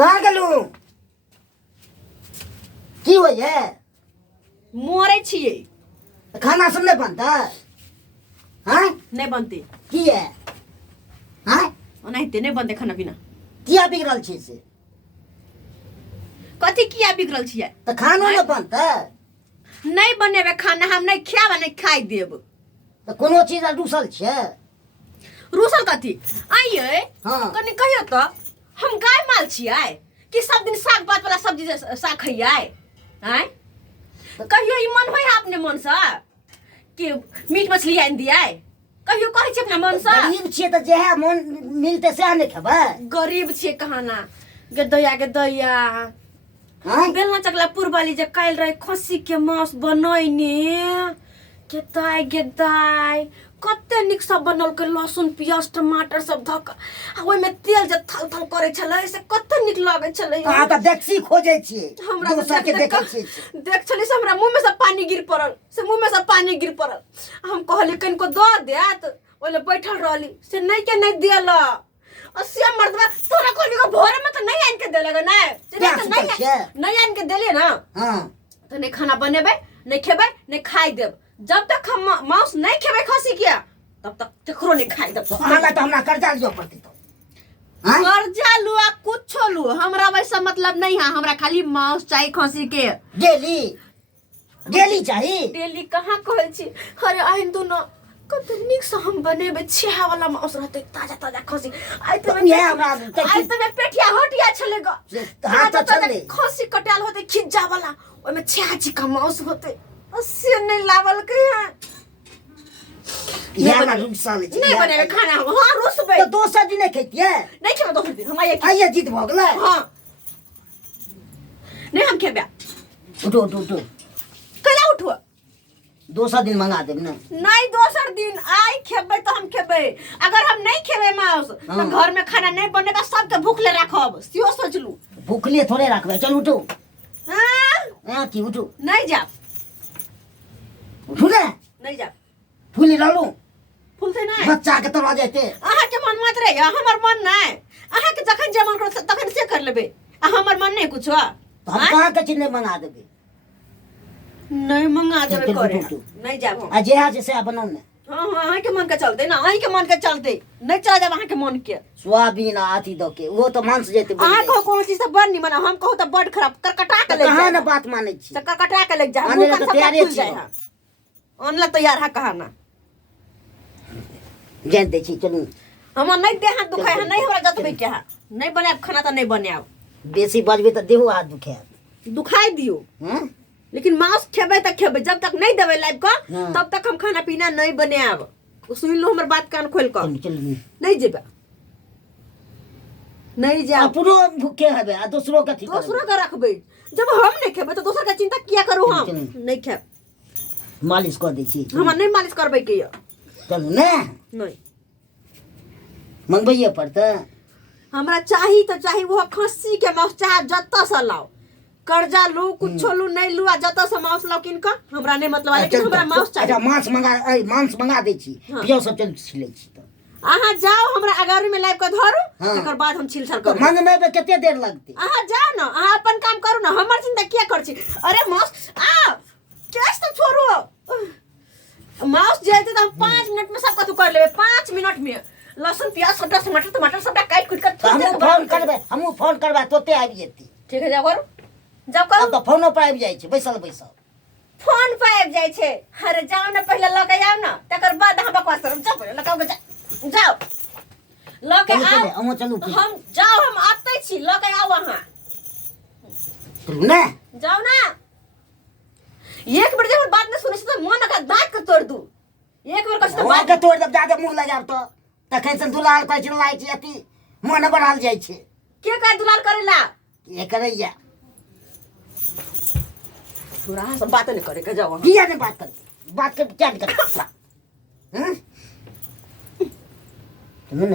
कहाँ गेलू की होइए मोरे छिए खाना सब नहीं बनता हाँ नहीं बनते की है हाँ ओनाहिते नहीं बनते खाना पीना किया बिगड़ल छी से कथी किया बिगड़ल छिए तो खानो नहीं बनता नहीं बनेबे खाना हम नहीं खाएब नहीं खाई देब तो कोनो चीज रूसल छे रूसल कथी आइए हाँ। कनी कहियो तो हम गाय माल छिए कि सब दिन साग पात वाला सब्जी साग खइए आय कहियो ई मन होय अपने मन से कि मीट मछली आइन दिए कहियो कहै छै अपना मन से गरीब छिए तो जेहे मन मिलते से नहीं खेबै गरीब छिए कहाना गे दैया हाँ बेलना चकला पुरबाली जे काल रहे खसी के मांस बनैने गे दाय कते निक सब बनल के लहसुन प्याज टमाटर सब धक आ ओइ में तेल जे थल थल करे छले से कते निक लागे छले अहाँ तऽ देखसी खोजे छिए हमरा दोसर के देखे छिए देख छली से हमरा मुंह में से पानी गिर पड़ल से मुंह में से पानी गिर पड़ल हम कहली कनको द देत ओले बैठल रहली से नहीं के नहीं देला असिया मर्दवा तोरा कहली को भोरे में तो नहीं आन के देलगा ना नहीं आन के देले ना हां तो नहीं खाना बनेबे नहीं खेबे नहीं खाई देब जब तक हम मांस नहीं खेबे खसी किया तब तक तकरो नहीं खाई देब हमरा तो हमरा कर्जा लियो पड़ती तो कर्जा लू आ कुछो लू हमरा वैसा मतलब नहीं है हमरा खाली मांस चाहिए खसी के डेली चाहिए डेली कहाँ कहै छी अरे आइन दू न कते निक से हम बनेबे छेहा वाला मांस रहते ताजा ताजा खसी आई त पेटिया हटिया छलेगा हां तो चले खसी कटाल होते खिज्जा वाला ओय में छेहा चिका मांस होते असे नहीं लावल के है या ना रुक साले नहीं बनेबे खाना हां रुसबे तो दोसर दिन नहीं खैतिए नहीं खेबे दोसर दिन हम आइए जीत भ गेलै हां नहीं हम खेबे उठो कला उठो दोसर दिन मंगा देब ना नहीं दोसर दिन आई खेबे तो हम खेबे अगर हम नहीं खेबे मांस तो घर में खाना नहीं बनेगा सबके भूखले रखब सियो सोचलू भूखले थोड़े रखबे चल उठो हां की उठो नहीं जा उठो ना नहीं जा फूली रहलू फूलते नहीं बच्चा के तरह जाते अहाँ के मन मत रहे हमर मन नहीं अहाँ के जखन जे मन कर तखन से कर लेबे आ हमर मन नहीं कुछ तो हम कहां के चीज नहीं मंगा देबे नहीं मंगा देबे करे नहीं जाब आ जे है से बनाऊ ना हां अहाँ के मन के चलते ना अहीं के मन के चलते नहीं चल जाब अहाँ के मन के सोयाबीन आथी दो के वो तो मांस जेते अहाँ को कोनो चीज से बड़ नहीं बना हम कहू तो बड़ खराब करकटा के ले कहां ना बात माने छी से करकटा के ले जा आने तो तैयारी छी अनला तैयार है कहाना जान दे छी चलू हम नहीं दे हाथ दुखाय है नहीं हमरा जतबे के है नहीं बनाब खाना तो नहीं बनाब बेसी बजबे तो देहो हाथ दुखे दुखाई दियो हैं लेकिन मांस खेबे तक खेबे जब तक नहीं देबे लाइव का तब तक हम खाना पीना नहीं बनाब सुन लो हमर बात कान खोल कर चल नहीं जेबे नहीं जा अपनो भूखे हबे आ दूसरो के ठीक दूसरो का रखबे जब हम नहीं खेबे तो दूसर का चिंता किया करू हम नहीं खेब मालिश कर दै छी हम नहीं मालिश करबे के चलू ना नहीं मंगबैये पड़ता हमरा चाही तो चाही वो खस्सी के मांस चाहे जत्ता से लाओ कर्जा लू कुछो लू नहीं लू आ जत्ता से मांस लाओ किनका हमरा नहीं मतलब लेकिन हमरा मांस चाहिए अच्छा मांस मंगा दै छी पियो सब चल छिलै छी त अहाँ जाओ हमरा अगारी में लाइव के धरू तकर बाद हम छिलछल करब मंगमे में केते देर लगते अहाँ जाओ ना अहाँ अपन काम करू ना हमर चिंता किया कर छी अरे मांस आ कैस तो छोड़ो मांस जेते तो हम 5 मिनट में सब कुछ कर लेबे 5 मिनट में लहसुन प्याज सब टमाटर सब काट कुट कर हम फोन करबा तोते आबि जेती ठीक है जाओ करू अब तो फोनो पर आबि जाय छै बैसल फोन पे आबि जाय छै अरे जाओ ना पहले ल के आओ ना तकर बाद हम बकवास करब जाओ पहले लगाओ जाओ ल के आओ हम जाओ हम आते छी ल के आओ वहां ना जाओ ना एक बार जब बात नहीं सुने तो मन का दांत के तोड़ दू एक बार कष्ट बात के तोड़ दब ज्यादा मुंह लगाब तो तखन से दुलाल कहै छै लाइ छै अति मन बढ़ाल जाय छै के का दुलाल करेला ये करैया पूरा सब बात नहीं करे के जाओ किया नहीं बात कर क्या कर हैं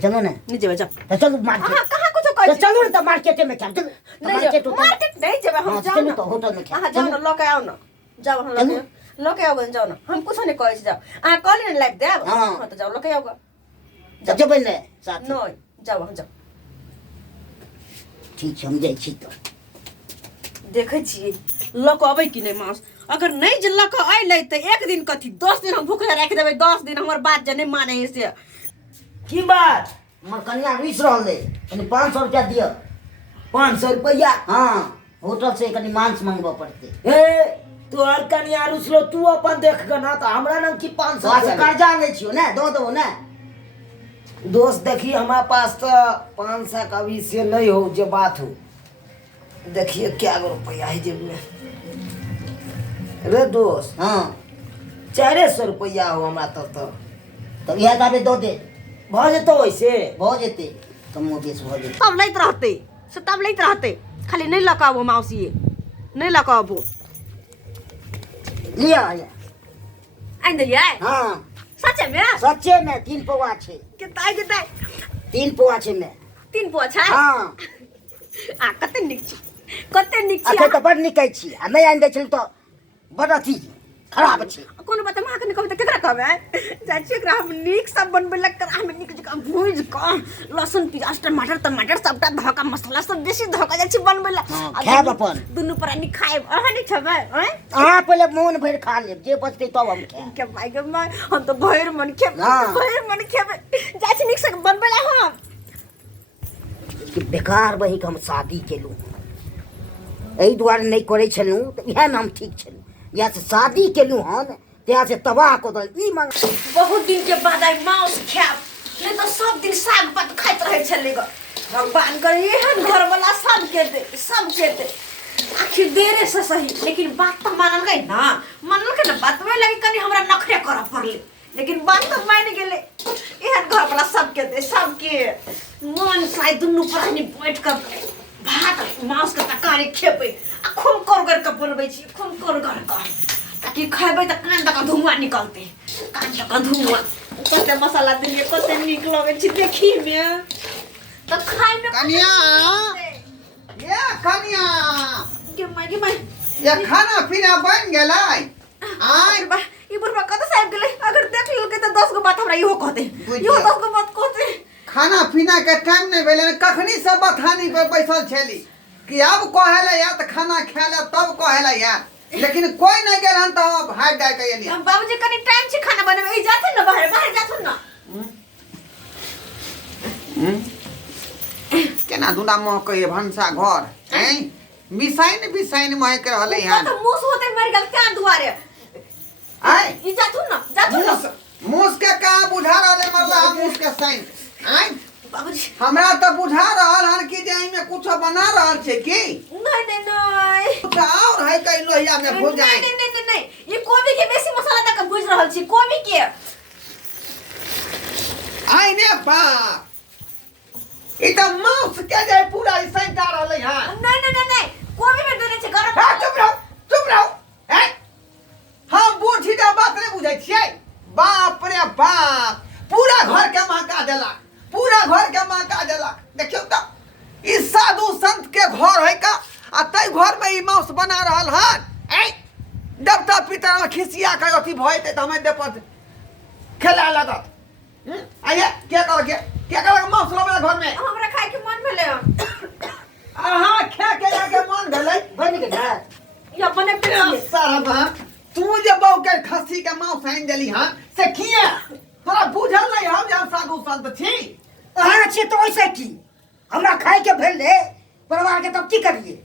चलो ना नहीं जेबे जाओ तो चलो मार्केट हां कहां कुछ कह चलो ना मार्केट में क्या चलो मार्केट नहीं जेबे हम जाओ चलो तो होटल में क्या जाओ ना ल के आओ ना जाओ हम ल के आओ जाओ ना हम कुछ नहीं कहै छी जाओ आ कॉल नहीं लाइक देब हां तो जाओ ल के आओ जब जब ने साथ नहीं जाओ हम जाओ ठीक छै हम जाइ छी तऽ देखै छियै लऽ कऽ अबै कि नहि माउस अगर नहीं जे लऽ कऽ अयलै तऽ एक दिन कथी 10 दिन हम भूखले राखि देबै 10 दिन हमर बात जे नहीं माने है से की बात हमर कन्या रुसि रहलै कनि 500 रुपया दिअ 500 रुपया हाँ होटल से कनि मांस मंगबऽ पड़तै हे तोहर कनिया रुसलो तू अपन देख ग ना तो हमरा नाम की 500 तोरा से रुपया कर्जा लै छियौ ने दऽ देबौ ने दोस्त देखिए हमारे पास तो 500 का भी से नहीं हो जो बात हो देखिए क्या गो रुपया है जेब में रे दोस्त हाँ 400 रुपया हो हमरा तब इएह दाबे दऽ दे भऽ जेतौ वैसे भऽ जेतै कमो बेस भऽ जेतै तब लैत रहतै से तब लैत रहतै खाली नहीं लऽ कऽ आबो मौसी नहीं लऽ कऽ आबो लिअ आनि देलियै हाँ सच्चे में सच्चे में 3 पौआ छै कितना 3 पौआ छै में 3 पौआ छै हाँ आ कते नीक छी कते नीक छी अखन तऽ बड़ नीक छी आ नहि आनि दै छल तऽ बड़ अथी खराब छै कोनो बात माँ के नहीं कहबै तऽ केकरा कहबै जाइ छी एकरा हम नीक सब बनबै लग कर हम नीक जकाँ भूजि कऽ लहसुन प्याज टमाटर सबटा धऽ कऽ मसाला सब बेसी धऽ कऽ जाइ छी बनबै लग हाँ, खायब अपन दुनू प्राणी खायब अहाँ नहीं खेबै अहाँ पहिले मोन भरि खा लेब जे बचतै तब हम खायब के भाई के माय हम तो भैर मन खेबै हाँ। भैर मन खेबै जाइ छी नीक से बनबै लग हम कि बेकार बहिके हम शादी केलहुँ एहि दुआरे नहीं करै छलहुँ तऽ इएहमे हम ठीक छलहुँ इएह से शादी केलहुँ हन तैं से तबाह कऽ दल ई मंग बहुत दिन के बाद आई मांस खायब नहीं तो सब दिन साग पात खाइत रहे छलै ग भगवान करे एहन घर वाला सबके दे आखिर देरे से सही लेकिन बात तो मानल गई ना बात में लगी कनी हमरा नखरे करऽ पड़ले लेकिन बात तो मान गेले एहन घर वाला सबके दे सबके मन साई दुनू प्राणी बैठ कर भात मांस के तरकारी खेबै आ खूब कर के बोलबै छी खूब कर ताकि खेबै तऽ कान तक धुआं निकलतै कान तक धुआं कते मसाला दिलिए कते नीक लगै छै देखी में तऽ खाइ में कनिया ये कनिया के माय ये खाना पीना बन गेलै आय बा ई बुढ़वा कतऽ से आबि गेलै अगर देख लेलकै तऽ 10 गो बात हमरा इहो कहते इहो 10 गो बात कहते खाना पीना के टाइम नहीं भेलै कखनी से बथानी पर बैसल छली कि अब कहेला या त खाना खा ले तब कहेला या लेकिन कोई नहीं गेल हन त भाग जाय के एलिया बाबूजी कनी टाइम से खाना बनबै ई जाथुन ना बाहर जाथुन ना केना दुना महक ये भंसा घर हैं बिसाइन महक रहले हन तो मुस होते मर गेल क्या दुआरे आय ई जाथुन ना मूस के कहां बुझा रहले मरला मूस के साइन आय बाबूजी हमरा त बुझा रहल हन कि जे में कुछ बना रहल छै की नहीं कुछ और है कई लोहिया में भूल जाए नहीं ये कोबी के बेसी मसाला तक भूज रहल छी कोबी के आय ने बा ई त मांस के जे पूरा सैंत रहले हन नहीं कोबी में देने छै गरम चुप रहो हैं हम बूढ़ी का बात नहीं बुझै छियै बाप रे बाप पूरा घर के महका देलक देखियो त ई साधु संत के घर है का आ तै घर में ई मांस बना रहल हन ऐ देवता पितर में खिसिया के अथी भइते त हमें दे पर खेला लगत आये के कर मांस लबे घर में हमरा खाए के मन भेले आहा खा के जाके मन भेलै बन गेल या बने पे सारा तू जे बहु के खस्सी के मांस आनि देली हन से किए तोरा बुझल नहीं हम जे साधु संत छी अहाँ छी तऽ ओइसे की हमरा खाए के भेल रे परिवार के तब की करिए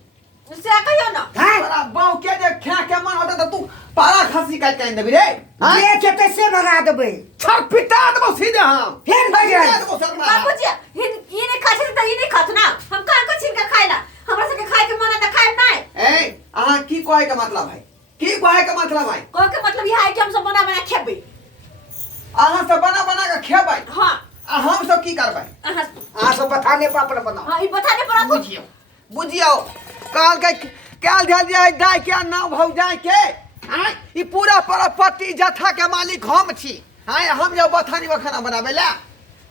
से कहियो ना तोरा बहु के जे खा के मन होता त तू पारा खस्सी काट के आनि देबी रे जे खेतै से भगा देबै छर पिटा देबो सीधे हम फेन भग पिटा जाए देबो शर्मा बाबूजी ई नहीं खाछी त ई नहीं खात ना हम कहां को छीन के खाइला हमरा से के खाए के मन है त खाए नहीं ए अहाँ की कहे के मतलब है की कहे के मतलब है कह के मतलब यह है कि हम सब बना खेबै अहाँ सब बना के खेबै हां आ हम सब की करबै अहाँ सब बथाने पापड़ बनाओ हां ई बताने पड़ा बुझियो काल के काल धल जाय दाय के नाम भौ जाय के हां ई पूरा प्रॉपर्टी जथा के मालिक हम छी हां हम जो बथानी में खाना बनाबे ला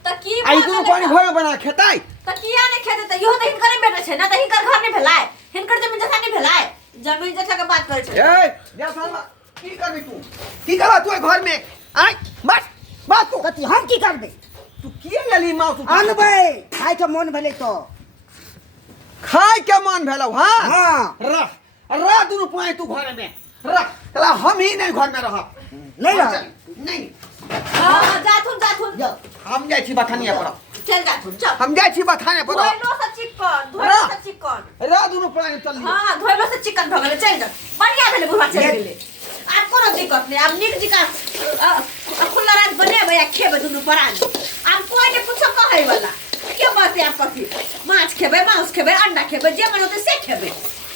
त की आई दू पानी घर में बना खेतै त किया नहीं खेते त इहो त हिनकर बेटा छै ना त हिनकर घर नहीं भेलाय हिनकर जमीन जथा नहीं भेलाय जमीन जथा के बात करे छै ए जथा की करबी तू की करबा तू घर में आई बस तू कथी हम की करबै तू किए लेली मांस अनबै खाए के मोन भेलै तो खाए के मन भेलो हाँ हाँ रह दुनू पाए तू घर में रह चला हम ही नहीं घर में रह नहीं रह नहीं हां जाथुन जाओ हम जाय छी बथानिया पर चल जाथुन चल हम जाय छी बथानिया पर धोइलो से चिकन रह दुनू पाए चल हां धोइलो से चिकन भ गेलै चल जा बढ़िया भेलै बुढ़वा चल गेलै आब कोनो दिक्कत नहीं आब नीक जिका खुला रात बनेबै आ खेबै दुनू परानी आब कोई ने कुछो कहै वाला के बात है आप कथी माछ खेबै मांस खेबै अंडा खेबै जे मन होतै से खेबै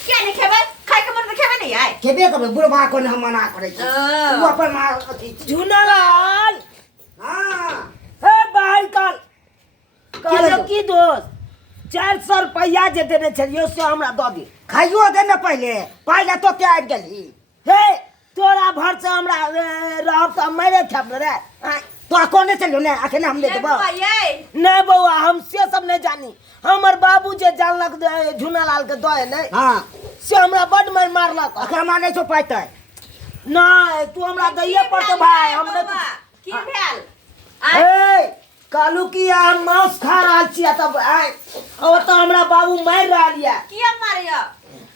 क्या नहीं खेबै खाइ के मन में खेबै नहीं आय खेबे करबै बुढ़बा को हम मना करै छी तू अपन माँ अथी झुनालाल हाँ हे भाई काल कहलो भेलौ? की दोस्त 400 रुपया जे देने छलियो से हमरा दऽ दे खाइयो दे न पहिले तो ते आबि गेली हे तोरा भर से हमरा रहब तऽ मारे खाब रे तो कोने चलियो ने अखने हम दे देबो नहीं बउआ हम से सब नहीं जानी हमर बाबू जे जानलक झुनालाल के दए नहीं हाँ से हमरा बड मार मारलक अखन हमरा नहीं छो पाइतै नहीं तू हमरा दैये पड़तो भाई हम की भेल ए कालू की हम मांस खा रहल छियै तब आय ओ तो हमरा बाबू मार रहल ये किया मारिया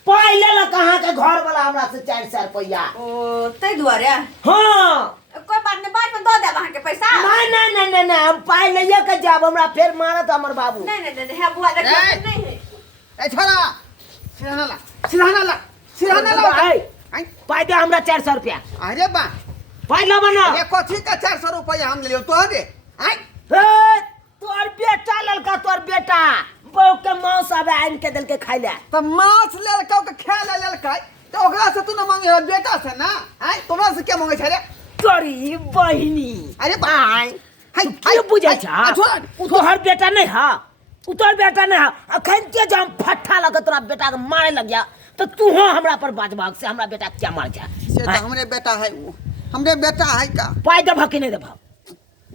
पाइ लेलक कहाँ के घर वाला हमरा से 400 रुपया ओ तै दुआरे हाँ कोई बात नहीं बाद में दो देब अहाँ के पैसा नहीं हम पाइ लइए के जाब हमरा फिर मारत हमर बाबू नहीं है बुआ देखियो नहीं है ए छोरा सिरहाना ला भाई पाइ दे हमरा 400 रुपया अरे बा पाइ लो बना ये कथी का 400 रुपया हम लियो तो दे आई तोर बेटा ललका तोर बेटा बहू के मांस आबे आन के दिल के खाइ ले तो माछ लेलका के खा लेलका तो ओकरा से तू न मांगे बेटा से ना आई तोरा से क्या मांगे छै रे तोरी बहिनी अरे भाई हाय की बुझै छ तोहर बेटा नहीं हा तोहर बेटा नहीं हा अखन के जब फट्ठा लग तोरा बेटा के मारे लग गया तो तू हो हमरा पर बाजबाग से हमरा बेटा क्या मार जा से तो हमरे बेटा है वो हमरे बेटा है का पाइ देबह कि नहीं देबह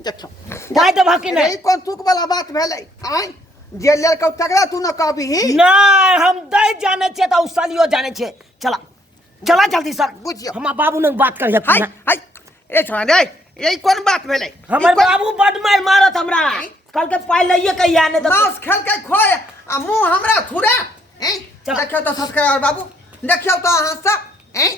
देखो पाइ देबह कि नहीं नहीं कौन तुक वाला बात भेलै आई जे लेलका तकरा तू न कहबी नहीं हम दे जाने छे तो सालियो जाने छे चला चला जल्दी सर बुझियो हमार बाबू ने बात कर हाय हाय ए छोरा रे यही कौन बात भेलै हमर बाबू बड मार मारत हमरा कल के पाइ लइए के या ने मांस खेल के खोए आ मुंह हमरा थुरे हैं चल। देखियो तो सब्सक्राइबर बाबू देखियो तो अहाँ सब हैं